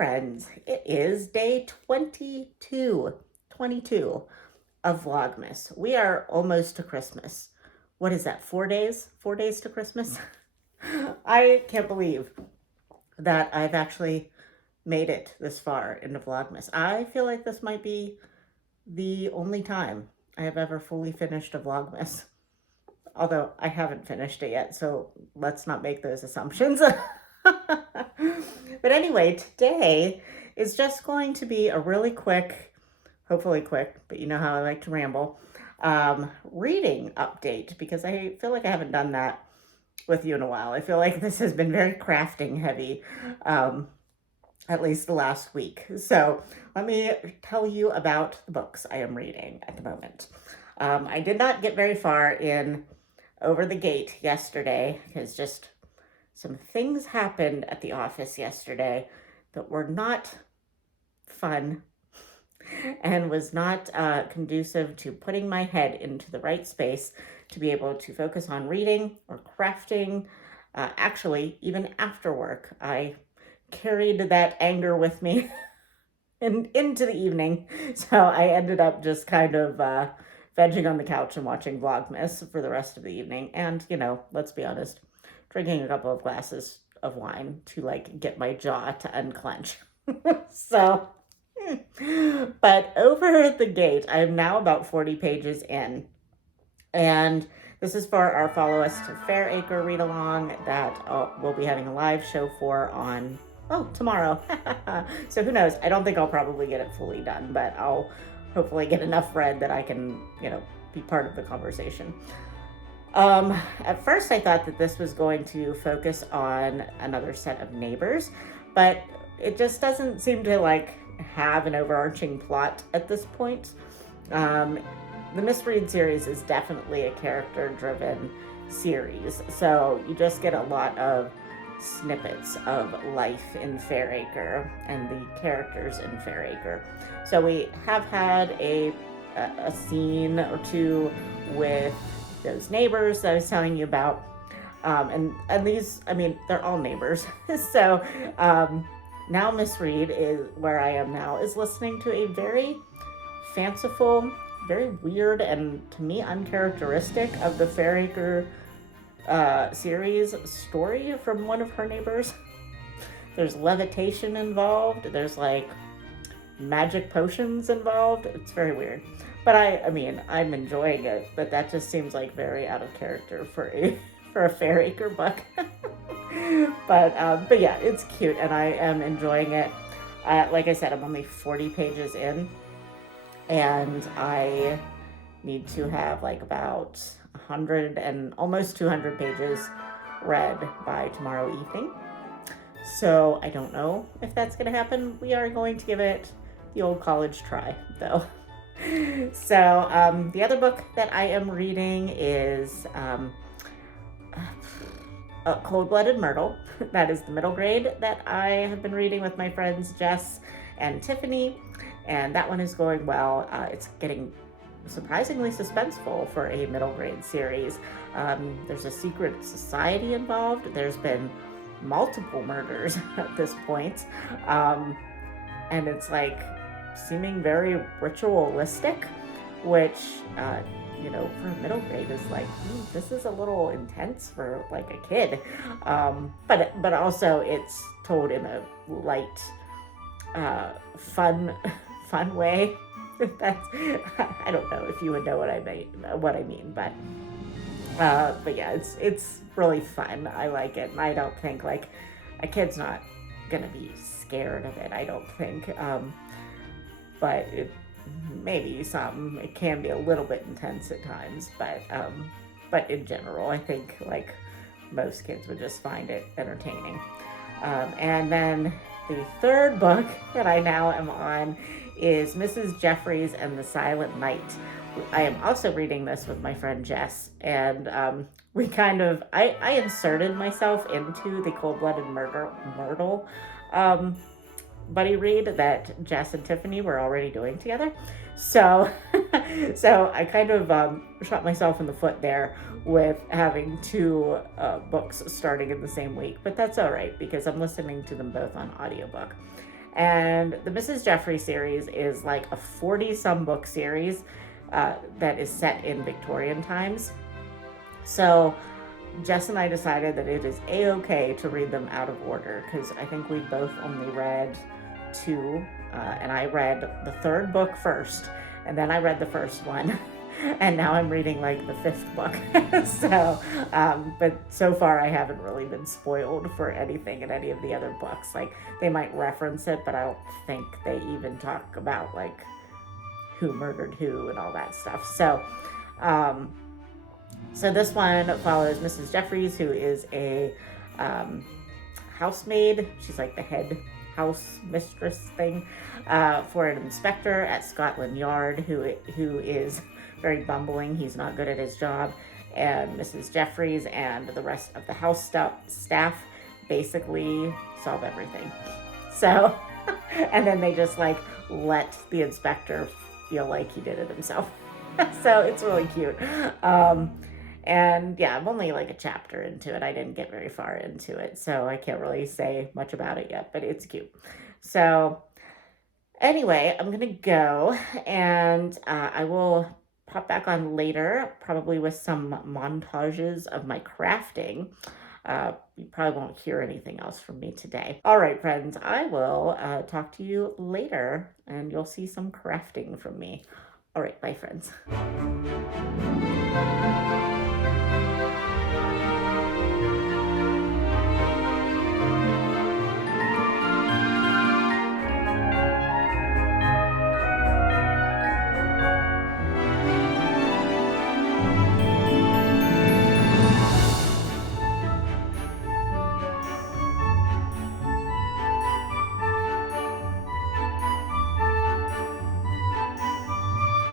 friends, it is day 22 of Vlogmas. We are almost to Christmas. What is that, 4 days? 4 days to Christmas? I can't believe that I've actually made it this far into Vlogmas. I feel like this might be the only time I have ever fully finished a Vlogmas. Although I haven't finished it yet, so let's not make those assumptions. But anyway, today is just going to be a really quick, hopefully quick, but you know how I like to ramble, reading update, because I feel like I haven't done that with you in a while. I feel like this has been very crafting heavy, at least the last week. So let me tell you about the books I am reading at the moment. I did not get very far in Over the Gate yesterday because just some things happened at the office yesterday that were not fun and was not conducive to putting my head into the right space to be able to focus on reading or crafting. Actually, even after work, I carried that anger with me and into the evening. So I ended up just kind of vegging on the couch and watching Vlogmas for the rest of the evening. And, you know, let's be honest, drinking a couple of glasses of wine to like get my jaw to unclench. So, but Over the Gate, I'm now about 40 pages in. And this is for our Follow Us to Fairacre read along that we'll be having a live show for on, tomorrow. So who knows? I don't think I'll probably get it fully done, but I'll hopefully get enough read that I can, be part of the conversation. At first I thought that this was going to focus on another set of neighbors, but it just doesn't seem to have an overarching plot at this point. The Misread series is definitely a character-driven series, so you just get a lot of snippets of life in Fairacre and the characters in Fairacre. So we have had a scene or two with those neighbors that I was telling you about. And these, they're all neighbors. So now Misread is where I am now, is listening to a very fanciful, very weird, and to me uncharacteristic of the Fairacre series story from one of her neighbors. There's levitation involved. There's magic potions involved. It's very weird. But I'm enjoying it, but that just seems very out of character for a Fairacre book. but yeah, it's cute and I am enjoying it. Like I said, I'm only 40 pages in and I need to have about 100 and almost 200 pages read by tomorrow evening. So I don't know if that's going to happen. We are going to give it the old college try, though. So the other book that I am reading is Cold-Blooded Myrtle. That is the middle grade that I have been reading with my friends Jess and Tiffany, and that one is going well. It's getting surprisingly suspenseful for a middle grade series. There's a secret society involved. There's been multiple murders at this point, and it's seeming very ritualistic, which for a middle grade is this is a little intense for a kid, but also it's told in a light, fun way. That's, I don't know if you would know what I mean, but yeah, it's really fun. I like it, and I don't think a kid's not gonna be scared of it. I don't think, but it can be a little bit intense at times, but in general, I think most kids would just find it entertaining. And then the third book that I now am on is Mrs. Jeffries and the Silent Night. I am also reading this with my friend Jess, and I inserted myself into the Cold-Blooded Myrtle buddy read that Jess and Tiffany were already doing together. So I kind of shot myself in the foot there with having two books starting in the same week, but that's all right because I'm listening to them both on audiobook. And the Mrs. Jeffrey series is like a 40-some book series that is set in Victorian times. So Jess and I decided that it is a-okay to read them out of order, because I think we both only read two, and I read the third book first, and then I read the first one, and now I'm reading like the fifth book. So, but so far I haven't really been spoiled for anything in any of the other books. Like, they might reference it, but I don't think they even talk about like who murdered who and all that stuff. So this one follows Mrs. Jeffries, who is a housemaid. She's like the head house mistress thing for an inspector at Scotland Yard, who is very bumbling. He's not good at his job. And Mrs. Jeffries and the rest of the house staff basically solve everything. So, and then they just like let the inspector feel like he did it himself. So it's really cute. And yeah, I'm only like a chapter into it. I didn't get very far into it, so I can't really say much about it yet, but it's cute. So anyway, I'm gonna go, and I will pop back on later, probably with some montages of my crafting. You probably won't hear anything else from me today. All right, friends, I will talk to you later, and you'll see some crafting from me. All right, bye, friends.